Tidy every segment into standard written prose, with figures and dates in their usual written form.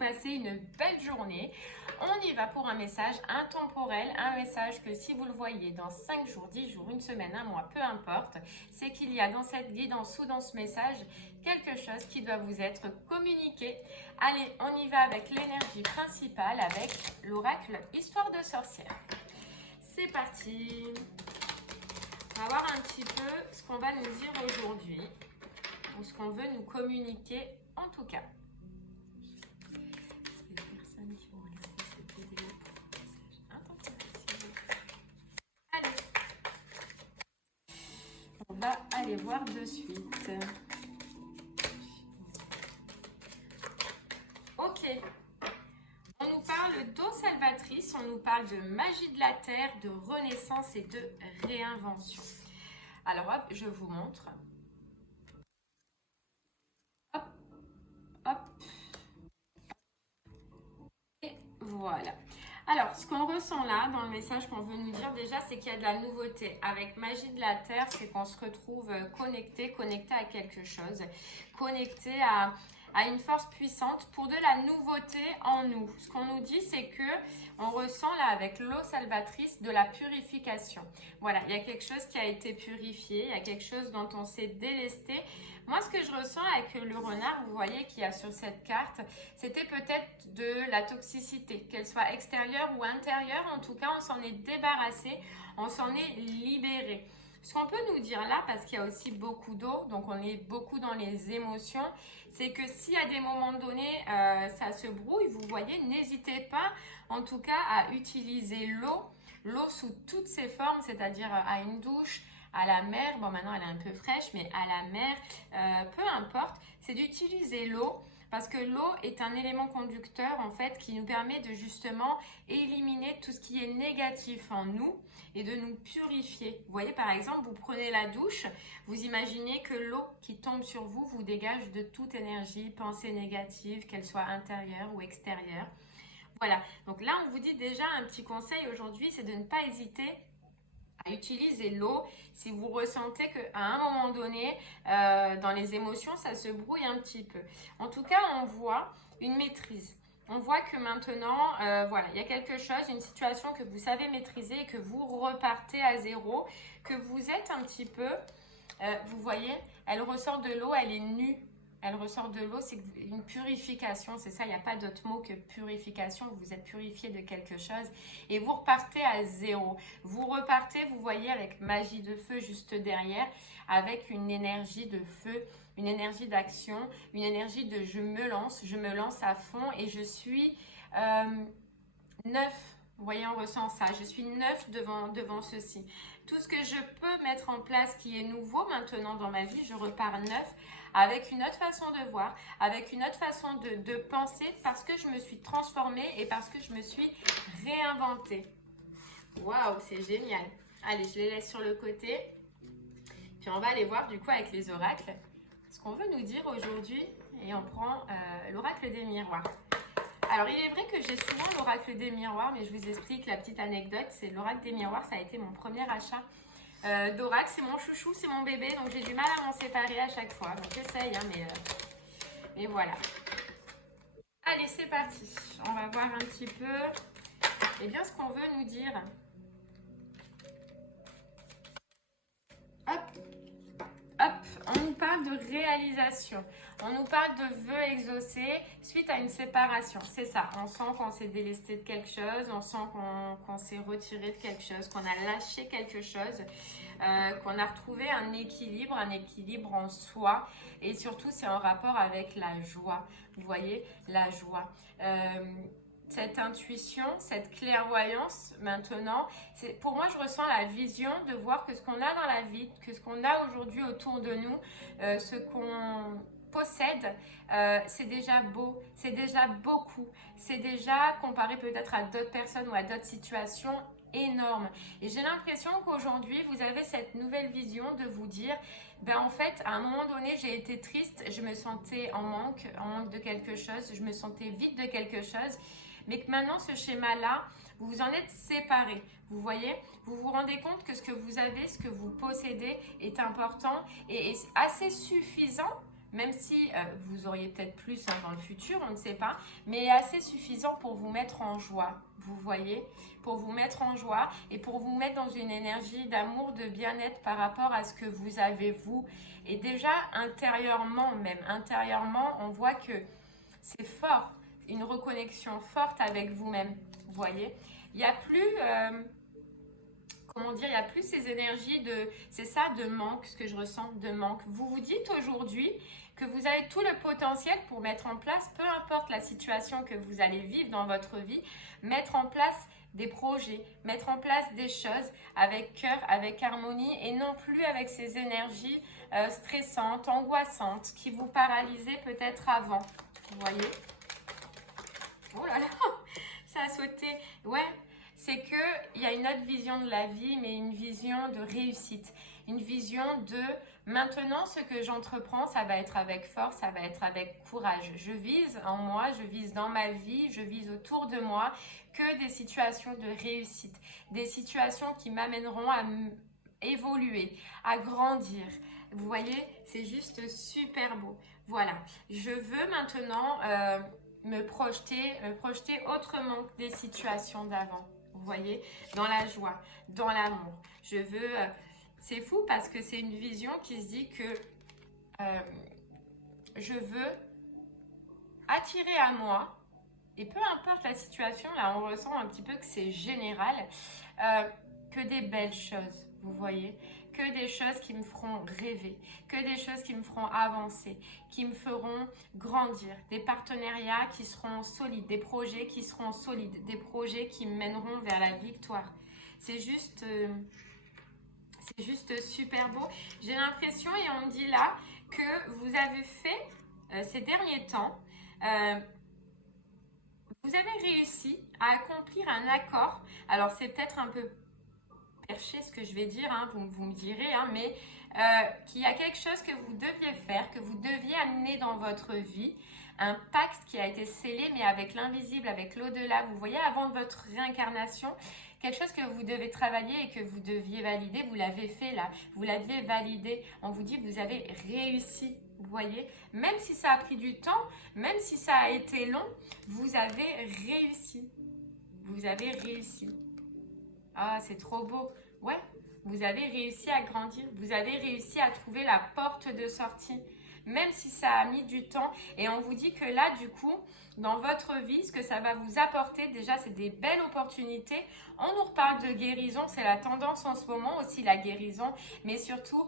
passez une belle journée. On y va pour un message intemporel, un message que si vous le voyez dans 5 jours, 10 jours, une semaine, un mois, peu importe, c'est qu'il y a dans cette guidance ou dans ce message quelque chose qui doit vous être communiqué. Allez, on y va avec l'énergie principale, avec l'oracle Histoire de sorcière. C'est parti. On va voir un petit peu ce qu'on va nous dire aujourd'hui, ou ce qu'on veut nous communiquer en tout cas. Les personnes qui vont regarder cette vidéo pour un message intemporel. Allez, on va aller voir de suite. Ok. On nous parle d'eau salvatrice, on nous parle de magie de la terre, de renaissance et de réinvention. Alors hop, je vous montre. Hop, hop. Et voilà. Alors, ce qu'on ressent là, dans le message qu'on veut nous dire déjà, c'est qu'il y a de la nouveauté. Avec magie de la terre, c'est qu'on se retrouve connecté à quelque chose, connecté à une force puissante pour de la nouveauté en nous. Ce qu'on nous dit, c'est que on ressent là avec l'eau salvatrice de la purification. Voilà, il y a quelque chose qui a été purifié, il y a quelque chose dont on s'est délesté. Moi, ce que je ressens avec le renard, vous voyez qu'il y a sur cette carte, c'était peut-être de la toxicité, qu'elle soit extérieure ou intérieure. En tout cas, on s'en est débarrassé, on s'en est libéré. Ce qu'on peut nous dire là, parce qu'il y a aussi beaucoup d'eau, donc on est beaucoup dans les émotions, c'est que si à des moments donnés, ça se brouille, vous voyez, n'hésitez pas en tout cas à utiliser l'eau sous toutes ses formes, c'est-à-dire à une douche, à la mer, bon maintenant elle est un peu fraîche, mais à la mer, peu importe, c'est d'utiliser l'eau. Parce que l'eau est un élément conducteur en fait qui nous permet de justement éliminer tout ce qui est négatif en nous et de nous purifier. Vous voyez par exemple, vous prenez la douche, vous imaginez que l'eau qui tombe sur vous vous dégage de toute énergie, pensée négative, qu'elle soit intérieure ou extérieure. Voilà, donc là on vous dit déjà un petit conseil aujourd'hui, c'est de ne pas hésiter à utiliser l'eau si vous ressentez qu'à un moment donné, dans les émotions, ça se brouille un petit peu. En tout cas, on voit une maîtrise. On voit que maintenant, voilà, il y a quelque chose, une situation que vous savez maîtriser et que vous repartez à zéro, que vous êtes un petit peu, vous voyez, elle ressort de l'eau, elle est nue. Elle ressort de l'eau, c'est une purification, c'est ça, il n'y a pas d'autre mot que purification, vous êtes purifié de quelque chose et vous repartez à zéro. Vous repartez, vous voyez, avec magie de feu juste derrière, avec une énergie de feu, une énergie d'action, une énergie de je me lance à fond et je suis neuf. Vous voyez, on ressent ça. Je suis neuf devant ceci. Tout ce que je peux mettre en place qui est nouveau maintenant dans ma vie, je repars neuf avec une autre façon de voir, avec une autre façon de penser parce que je me suis transformée et parce que je me suis réinventée. Waouh, c'est génial. Allez, je les laisse sur le côté. Puis on va aller voir du coup avec les oracles ce qu'on veut nous dire aujourd'hui et on prend l'oracle des miroirs. Alors, il est vrai que j'ai souvent l'oracle des miroirs, mais je vous explique la petite anecdote. C'est l'oracle des miroirs, ça a été mon premier achat d'oracle. C'est mon chouchou, c'est mon bébé, donc j'ai du mal à m'en séparer à chaque fois. Donc, j'essaye, hein, mais voilà. Allez, c'est parti. On va voir un petit peu eh bien, ce qu'on veut nous dire. Hop, hop, on nous parle de réalisation. On nous parle de vœux exaucés suite à une séparation. C'est ça, on sent qu'on s'est délesté de quelque chose, on sent qu'on s'est retiré de quelque chose, qu'on a lâché quelque chose, qu'on a retrouvé un équilibre en soi. Et surtout, c'est en rapport avec la joie. Vous voyez, la joie. Cette intuition, cette clairvoyance maintenant, pour moi je ressens la vision de voir que ce qu'on a dans la vie, que ce qu'on a aujourd'hui autour de nous, ce qu'on possède, c'est déjà beau, c'est déjà beaucoup, c'est déjà comparé peut-être à d'autres personnes ou à d'autres situations énorme. Et j'ai l'impression qu'aujourd'hui vous avez cette nouvelle vision de vous dire ben en fait à un moment donné j'ai été triste, je me sentais en manque de quelque chose, je me sentais vide de quelque chose, mais que maintenant ce schéma là vous vous en êtes séparés. Vous voyez, vous vous rendez compte que ce que vous avez, ce que vous possédez est important et assez suffisant même si vous auriez peut-être plus hein, dans le futur, on ne sait pas, mais assez suffisant pour vous mettre en joie, vous voyez, pour vous mettre en joie et pour vous mettre dans une énergie d'amour, de bien-être par rapport à ce que vous avez vous. Et déjà, intérieurement même, intérieurement, on voit que c'est fort, une reconnexion forte avec vous-même, vous voyez. Il n'y a plus... comment dire, il n'y a plus ces énergies de, c'est ça, de manque, ce que je ressens, de manque. Vous vous dites aujourd'hui que vous avez tout le potentiel pour mettre en place, peu importe la situation que vous allez vivre dans votre vie, mettre en place des projets, mettre en place des choses avec cœur, avec harmonie et non plus avec ces énergies stressantes, angoissantes qui vous paralysaient peut-être avant. Vous voyez? Oh là là, ça a sauté. Ouais. C'est qu'il y a une autre vision de la vie, mais une vision de réussite. Une vision de maintenant, ce que j'entreprends, ça va être avec force, ça va être avec courage. Je vise en moi, je vise dans ma vie, je vise autour de moi que des situations de réussite. Des situations qui m'amèneront à évoluer, à grandir. Vous voyez, c'est juste super beau. Voilà, je veux maintenant me projeter autrement que des situations d'avant. Vous voyez, dans la joie, dans l'amour. Je veux... c'est fou parce que c'est une vision qui se dit que je veux attirer à moi, et peu importe la situation, là on ressent un petit peu que c'est général, que des belles choses, vous voyez, que des choses qui me feront rêver, que des choses qui me feront avancer, qui me feront grandir, des partenariats qui seront solides, des projets qui seront solides, des projets qui me mèneront vers la victoire. C'est juste super beau. J'ai l'impression, et on me dit là, que vous avez fait ces derniers temps, vous avez réussi à accomplir un accord. Alors c'est peut-être un peu perché ce que je vais dire, hein, vous me direz, hein, mais qu'il y a quelque chose que vous deviez faire, que vous deviez amener dans votre vie, un pacte qui a été scellé, mais avec l'invisible, avec l'au-delà. Vous voyez, avant votre réincarnation, quelque chose que vous devez travailler et que vous deviez valider, vous l'avez fait là, vous l'aviez validé. On vous dit que vous avez réussi, vous voyez. Même si ça a pris du temps, même si ça a été long, vous avez réussi. Vous avez réussi. Ah, c'est trop beau. Ouais, vous avez réussi à grandir. Vous avez réussi à trouver la porte de sortie. Même si ça a mis du temps. Et on vous dit que là, du coup, dans votre vie, ce que ça va vous apporter, déjà, c'est des belles opportunités. On nous reparle de guérison. C'est la tendance en ce moment aussi, la guérison. Mais surtout,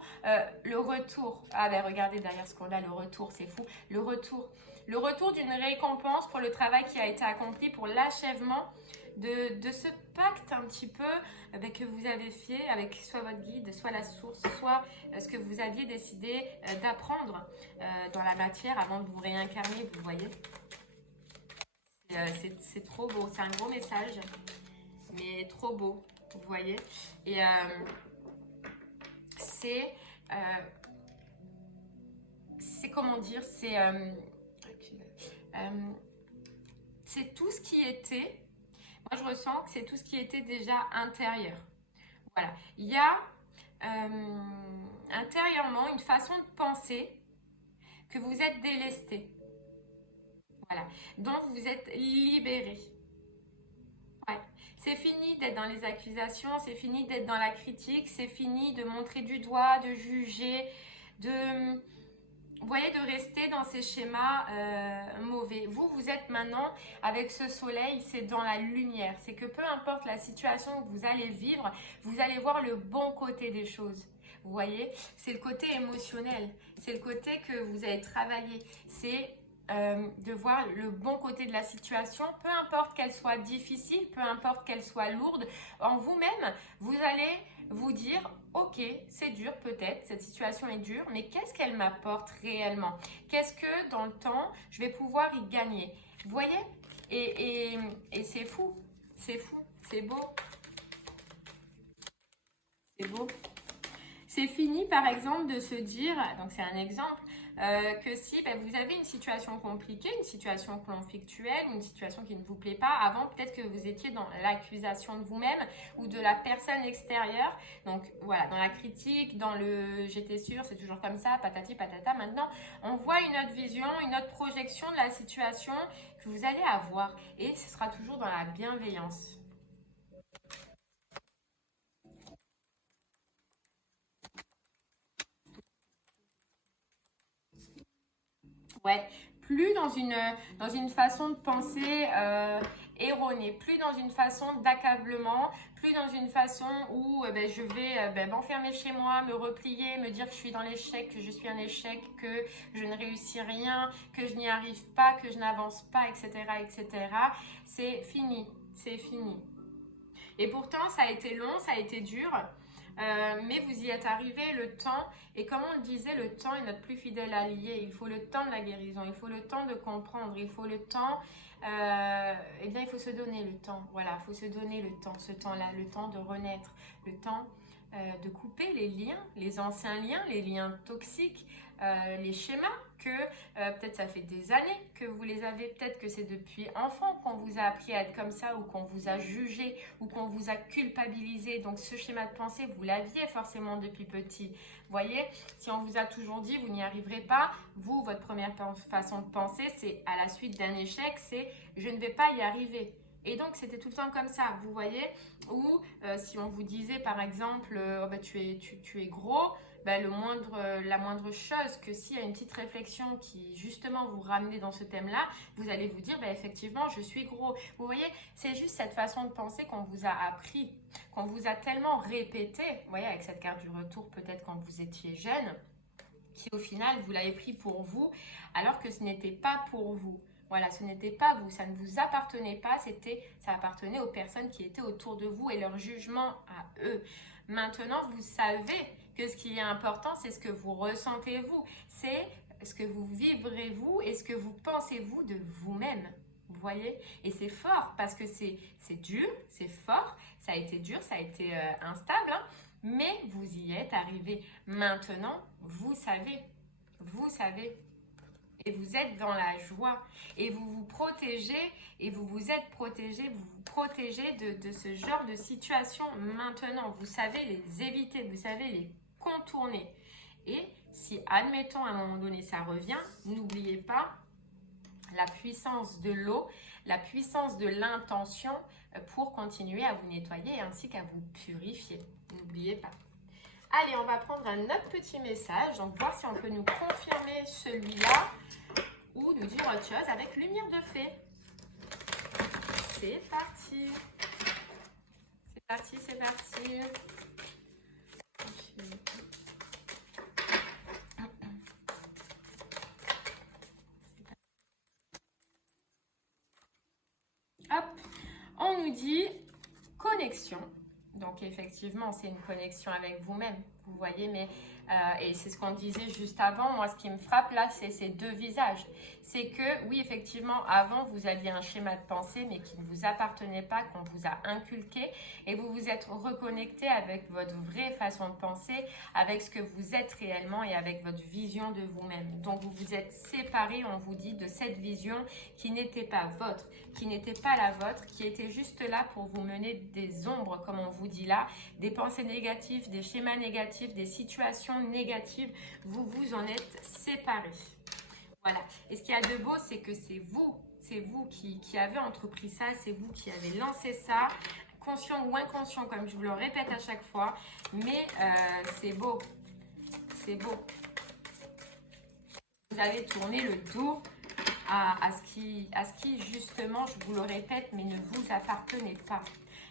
le retour. Ah ben, regardez derrière ce qu'on a, le retour, c'est fou. Le retour. Le retour d'une récompense pour le travail qui a été accompli, pour l'achèvement de ce pacte un petit peu que vous avez fait avec soit votre guide, soit la source, soit ce que vous aviez décidé d'apprendre dans la matière avant de vous réincarner, vous voyez. C'est trop beau, c'est un gros message, mais trop beau, vous voyez. Et c'est comment dire, c'est tout ce qui était. Moi, je ressens que c'est tout ce qui était déjà intérieur. Voilà. Il y a intérieurement une façon de penser que vous êtes délesté. Voilà. Donc, vous êtes libéré. Ouais. C'est fini d'être dans les accusations, c'est fini d'être dans la critique, c'est fini de montrer du doigt, de juger, de... Vous voyez, de rester dans ces schémas mauvais. Vous êtes maintenant, avec ce soleil, c'est dans la lumière. C'est que peu importe la situation que vous allez vivre, vous allez voir le bon côté des choses. Vous voyez, c'est le côté émotionnel. C'est le côté que vous avez travaillé. C'est de voir le bon côté de la situation, peu importe qu'elle soit difficile, peu importe qu'elle soit lourde. En vous-même, vous allez vous dire, ok, c'est dur peut-être, cette situation est dure, mais qu'est-ce qu'elle m'apporte réellement? Qu'est-ce que dans le temps, je vais pouvoir y gagner? Vous voyez? Et c'est fou, c'est beau, c'est beau. C'est fini, par exemple, de se dire, donc c'est un exemple, que si vous avez une situation compliquée, une situation conflictuelle, une situation qui ne vous plaît pas, avant peut-être que vous étiez dans l'accusation de vous-même ou de la personne extérieure. Donc voilà, dans la critique, dans le j'étais sûre, c'est toujours comme ça, patati patata. Maintenant, on voit une autre vision, une autre projection de la situation que vous allez avoir. Et ce sera toujours dans la bienveillance. Ouais, plus dans une façon de penser erronée, plus dans une façon d'accablement, plus dans une façon où je vais m'enfermer chez moi, me replier, me dire que je suis dans l'échec, que je suis un échec, que je ne réussis rien, que je n'y arrive pas, que je n'avance pas, etc., etc. C'est fini, c'est fini. Et pourtant, ça a été long, ça a été dur. Mais vous y êtes arrivé, le temps, et comme on le disait, le temps est notre plus fidèle allié. Il faut le temps de la guérison, il faut le temps de comprendre, il faut le temps, il faut se donner le temps. Voilà, il faut se donner le temps, ce temps-là, le temps de renaître, le temps de couper les liens, les anciens liens, les liens toxiques, les schémas que peut-être ça fait des années que vous les avez, peut-être que c'est depuis enfant qu'on vous a appris à être comme ça ou qu'on vous a jugé ou qu'on vous a culpabilisé. Donc ce schéma de pensée, vous l'aviez forcément depuis petit. Voyez, si on vous a toujours dit vous n'y arriverez pas, vous, votre première façon de penser, c'est à la suite d'un échec, c'est je ne vais pas y arriver. Et donc, c'était tout le temps comme ça, vous voyez. Ou si on vous disait, par exemple, tu es gros, la moindre chose, que s'il y a une petite réflexion qui, justement, vous ramenez dans ce thème-là, vous allez vous dire, effectivement, je suis gros. Vous voyez, c'est juste cette façon de penser qu'on vous a appris, qu'on vous a tellement répété, vous voyez, avec cette carte du retour, peut-être quand vous étiez jeune, qui, au final, vous l'avez pris pour vous, alors que ce n'était pas pour vous. Voilà, ce n'était pas vous, ça ne vous appartenait pas, ça appartenait aux personnes qui étaient autour de vous et leur jugement à eux. Maintenant, vous savez que ce qui est important, c'est ce que vous ressentez vous, c'est ce que vous vivrez vous et ce que vous pensez vous de vous-même. Vous voyez? Et c'est fort parce que c'est dur, c'est fort, ça a été dur, ça a été instable, hein, mais vous y êtes arrivé. Maintenant, vous savez. Vous savez. Et vous êtes dans la joie. Et vous vous protégez. Et vous vous êtes protégé. Vous vous protégez de ce genre de situation maintenant. Vous savez les éviter. Vous savez les contourner. Et si, admettons, à un moment donné, ça revient, n'oubliez pas la puissance de l'eau, la puissance de l'intention pour continuer à vous nettoyer ainsi qu'à vous purifier. N'oubliez pas. Allez, on va prendre un autre petit message, donc voir si on peut nous confirmer celui-là ou nous dire autre chose avec lumière de fée. C'est parti. C'est parti, c'est parti. Hop, on nous dit connexion. Donc effectivement, c'est une connexion avec vous-même, vous voyez, mais et c'est ce qu'on disait juste avant. Moi, ce qui me frappe là, c'est ces deux visages. C'est que oui, effectivement, avant, vous aviez un schéma de pensée, mais qui ne vous appartenait pas, qu'on vous a inculqué, et vous vous êtes reconnecté avec votre vraie façon de penser, avec ce que vous êtes réellement et avec votre vision de vous-même. Donc, vous vous êtes séparés, on vous dit, de cette vision qui n'était pas votre, qui n'était pas la vôtre, qui était juste là pour vous mener des ombres, comme on vous dit là, des pensées négatives, des schémas négatifs, des situations négatives. Vous vous en êtes séparés. Voilà. Et ce qu'il y a de beau, c'est que c'est vous qui avez entrepris ça, c'est vous qui avez lancé ça, conscient ou inconscient, comme je vous le répète à chaque fois, mais c'est beau, c'est beau. Vous avez tourné le dos à ce qui, justement, je vous le répète, mais ne vous appartenait pas.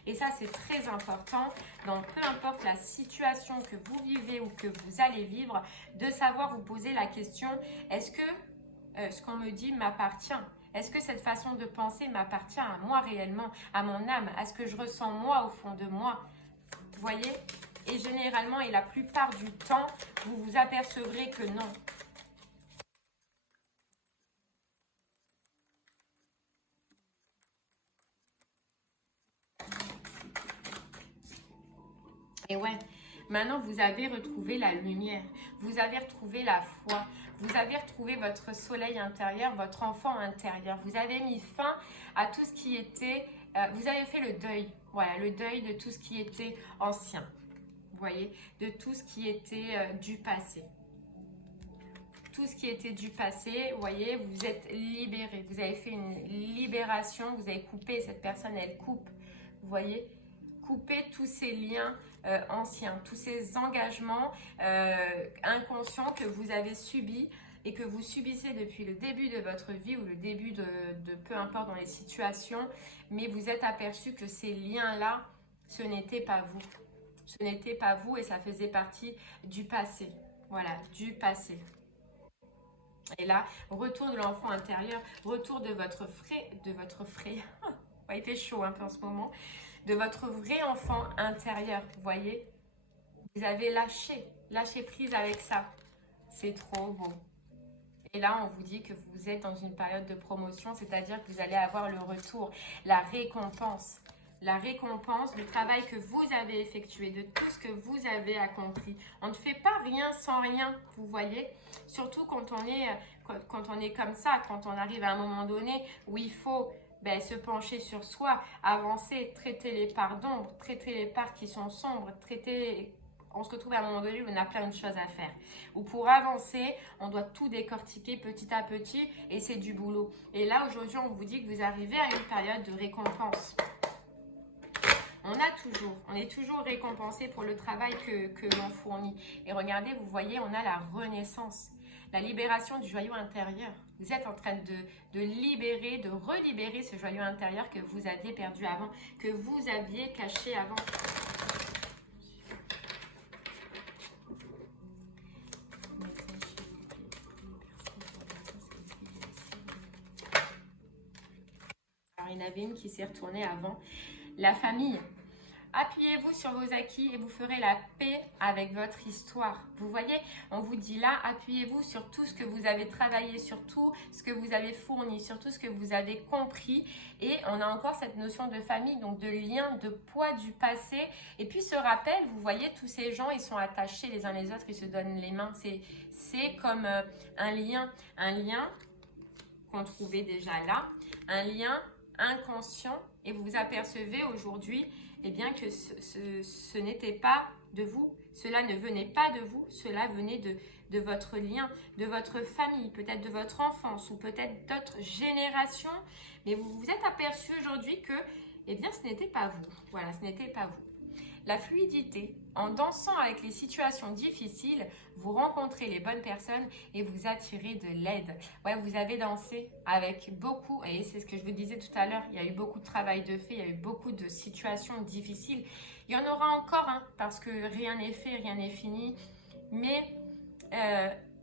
Et ça, c'est très important, donc peu importe la situation que vous vivez ou que vous allez vivre, de savoir vous poser la question, est-ce que ce qu'on me dit m'appartient? Est-ce que cette façon de penser m'appartient à moi réellement, à mon âme, à ce que je ressens moi au fond de moi? Vous voyez? Et généralement, et la plupart du temps, vous vous apercevrez que non. Et ouais, Maintenant, vous avez retrouvé la lumière, vous avez retrouvé la foi, vous avez retrouvé votre soleil intérieur, votre enfant intérieur. Vous avez mis fin à tout ce qui était... vous avez fait le deuil, voilà, le deuil de tout ce qui était ancien. Vous voyez, de tout ce qui était du passé. Tout ce qui était du passé, vous voyez, vous êtes libéré. Vous avez fait une libération, vous avez coupé, cette personne, elle coupe. Vous voyez, couper tous ces liens anciens, tous ces engagements inconscients que vous avez subis et que vous subissez depuis le début de votre vie ou le début de peu importe dans les situations, mais vous êtes aperçu que ces liens-là, ce n'était pas vous. Ce n'était pas vous et ça faisait partie du passé. Voilà, du passé. Et là, retour de l'enfant intérieur, retour de votre frais, ouais, il fait chaud un peu en ce moment, de votre vrai enfant intérieur, vous voyez, vous avez lâché prise avec ça, c'est trop beau. Et là, on vous dit que vous êtes dans une période de promotion, c'est-à-dire que vous allez avoir le retour, la récompense du travail que vous avez effectué, de tout ce que vous avez accompli. On ne fait pas rien sans rien, vous voyez, surtout quand on est comme ça, quand on arrive à un moment donné où il faut se pencher sur soi, avancer, traiter les parts d'ombre, traiter les parts qui sont sombres, on se retrouve à un moment donné où on a plein de choses à faire. Ou pour avancer, on doit tout décortiquer petit à petit et c'est du boulot. Et là, aujourd'hui, on vous dit que vous arrivez à une période de récompense. On est toujours récompensé pour le travail que l'on fournit. Et regardez, vous voyez, on a la renaissance, la libération du joyau intérieur. Vous êtes en train de libérer, de relibérer ce joyau intérieur que vous aviez perdu avant, que vous aviez caché avant. Alors, il y en avait une qui s'est retournée avant. La famille. Appuyez-vous sur vos acquis et vous ferez la paix avec votre histoire. Vous voyez, on vous dit là, appuyez-vous sur tout ce que vous avez travaillé, sur tout ce que vous avez fourni, sur tout ce que vous avez compris. Et on a encore cette notion de famille, donc de lien, de poids du passé. Et puis ce rappel, vous voyez, tous ces gens, ils sont attachés les uns les autres, ils se donnent les mains. C'est comme un lien qu'on trouvait déjà là, un lien inconscient. Et vous vous apercevez aujourd'hui bien que ce n'était pas de vous, cela ne venait pas de vous, cela venait de votre lien, de votre famille, peut-être de votre enfance ou peut-être d'autres générations. Mais vous vous êtes aperçu aujourd'hui que ce n'était pas vous. Voilà, ce n'était pas vous. La fluidité, en dansant avec les situations difficiles, vous rencontrez les bonnes personnes et vous attirez de l'aide. Ouais, vous avez dansé avec beaucoup, et c'est ce que je vous disais tout à l'heure, il y a eu beaucoup de travail de fait, il y a eu beaucoup de situations difficiles. Il y en aura encore, parce que rien n'est fait, rien n'est fini, mais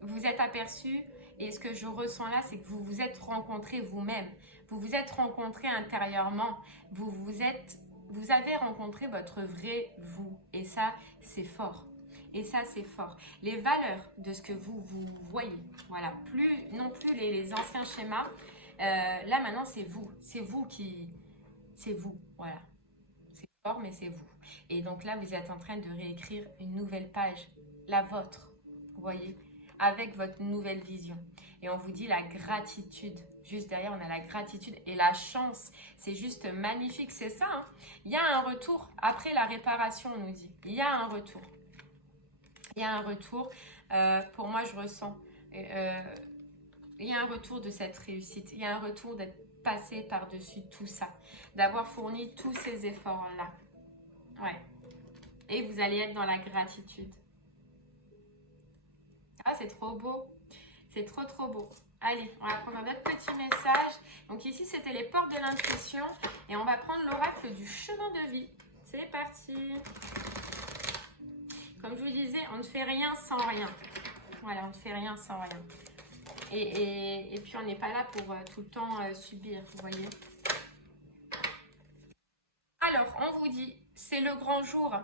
vous êtes aperçu, et ce que je ressens là, c'est que vous vous êtes rencontrés vous-même, vous vous êtes rencontrés intérieurement, vous avez rencontré votre vrai vous. Et ça, c'est fort. Et ça, c'est fort. Les valeurs de ce que vous voyez. Voilà. Non plus les anciens schémas. Là, maintenant, c'est vous. C'est vous qui... C'est vous. Voilà. C'est fort, mais c'est vous. Et donc là, vous êtes en train de réécrire une nouvelle page. La vôtre. Vous voyez, avec votre nouvelle vision. Et on vous dit la gratitude. Juste derrière, on a la gratitude et la chance. C'est juste magnifique, c'est ça. Il y a un retour. Après la réparation, on nous dit. Il y a un retour. Il y a un retour. Pour moi, je ressens. Il y a un retour de cette réussite. Il y a un retour d'être passé par-dessus tout ça. D'avoir fourni tous ces efforts-là. Ouais. Et vous allez être dans la gratitude. Ah, c'est trop beau. C'est trop, trop beau. Allez, on va prendre un autre petit message. Donc ici, c'était les portes de l'intuition. Et on va prendre l'oracle du chemin de vie. C'est parti. Comme je vous disais, on ne fait rien sans rien. Voilà, on ne fait rien sans rien. Et puis, on n'est pas là pour tout le temps subir, vous voyez. Alors, on vous dit, c'est le grand jour.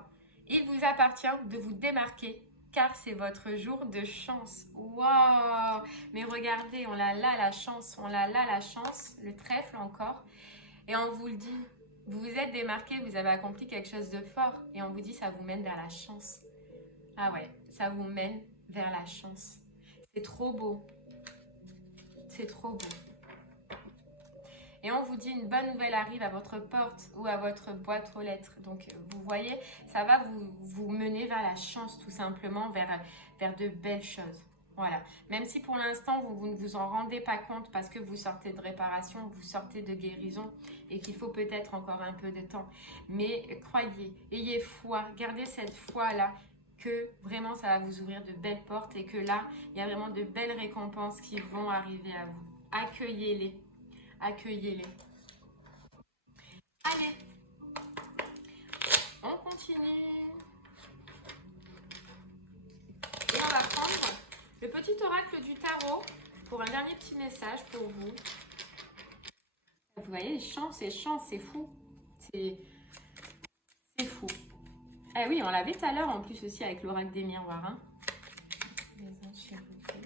Il vous appartient de vous démarquer car c'est votre jour de chance. Waouh! Mais regardez, on l'a là la chance, on l'a là la chance, le trèfle encore. Et on vous le dit, vous vous êtes démarqué, vous avez accompli quelque chose de fort. Et on vous dit, ça vous mène vers la chance. Ah ouais, ça vous mène vers la chance. C'est trop beau. C'est trop beau. Et on vous dit une bonne nouvelle arrive à votre porte ou à votre boîte aux lettres. Donc, vous voyez, ça va vous mener vers la chance, tout simplement, vers de belles choses. Voilà. Même si pour l'instant, vous ne vous en rendez pas compte parce que vous sortez de réparation, vous sortez de guérison et qu'il faut peut-être encore un peu de temps. Mais croyez, ayez foi, gardez cette foi-là que vraiment, ça va vous ouvrir de belles portes et que là, il y a vraiment de belles récompenses qui vont arriver à vous. Accueillez-les. Accueillez-les. Allez, on continue. Et on va prendre le petit oracle du tarot pour un dernier petit message pour vous. Vous voyez, chance, c'est fou. C'est fou. Ah oui, on l'avait tout à l'heure en plus aussi avec l'oracle des miroirs. Hein. Les anges, s'il vous plaît.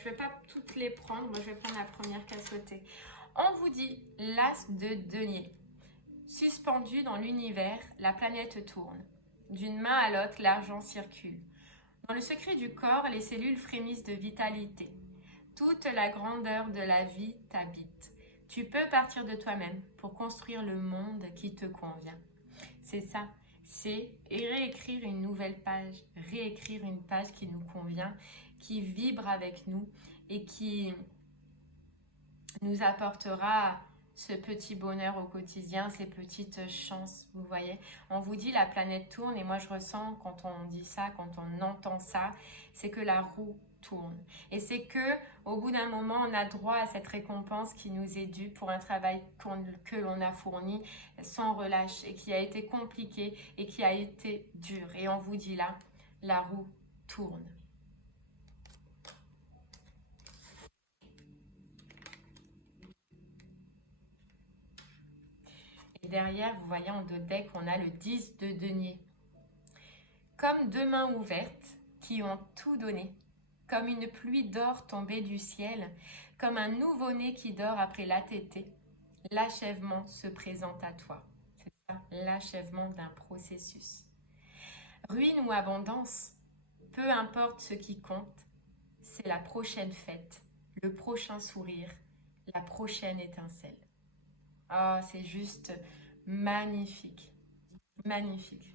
Je ne vais pas toutes les prendre. Moi, je vais prendre la première qui a sauté. On vous dit l'as de denier. Suspendu dans l'univers, la planète tourne. D'une main à l'autre, l'argent circule. Dans le secret du corps, les cellules frémissent de vitalité. Toute la grandeur de la vie t'habite. Tu peux partir de toi-même pour construire le monde qui te convient. C'est ça. C'est réécrire une nouvelle page. Réécrire une page qui nous convient, qui vibre avec nous et qui nous apportera ce petit bonheur au quotidien, ces petites chances, vous voyez. On vous dit la planète tourne et moi je ressens quand on dit ça, quand on entend ça, c'est que la roue tourne. Et c'est que au bout d'un moment, on a droit à cette récompense qui nous est due pour un travail que l'on a fourni sans relâche et qui a été compliqué et qui a été dur. Et on vous dit là, la roue tourne. Et derrière, vous voyez en dos de deck, on a le 10 de denier. Comme deux mains ouvertes qui ont tout donné. Comme une pluie d'or tombée du ciel. Comme un nouveau-né qui dort après l'ATT. L'achèvement se présente à toi. C'est ça, l'achèvement d'un processus. Ruine ou abondance, peu importe ce qui compte, c'est la prochaine fête, le prochain sourire, la prochaine étincelle. Oh, c'est juste magnifique. Magnifique.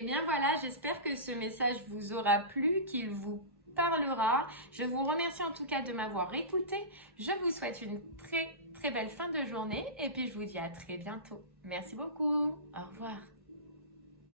Et bien voilà, j'espère que ce message vous aura plu, qu'il vous parlera. Je vous remercie en tout cas de m'avoir écouté. Je vous souhaite une très belle fin de journée et puis je vous dis à très bientôt. Merci beaucoup. Au revoir.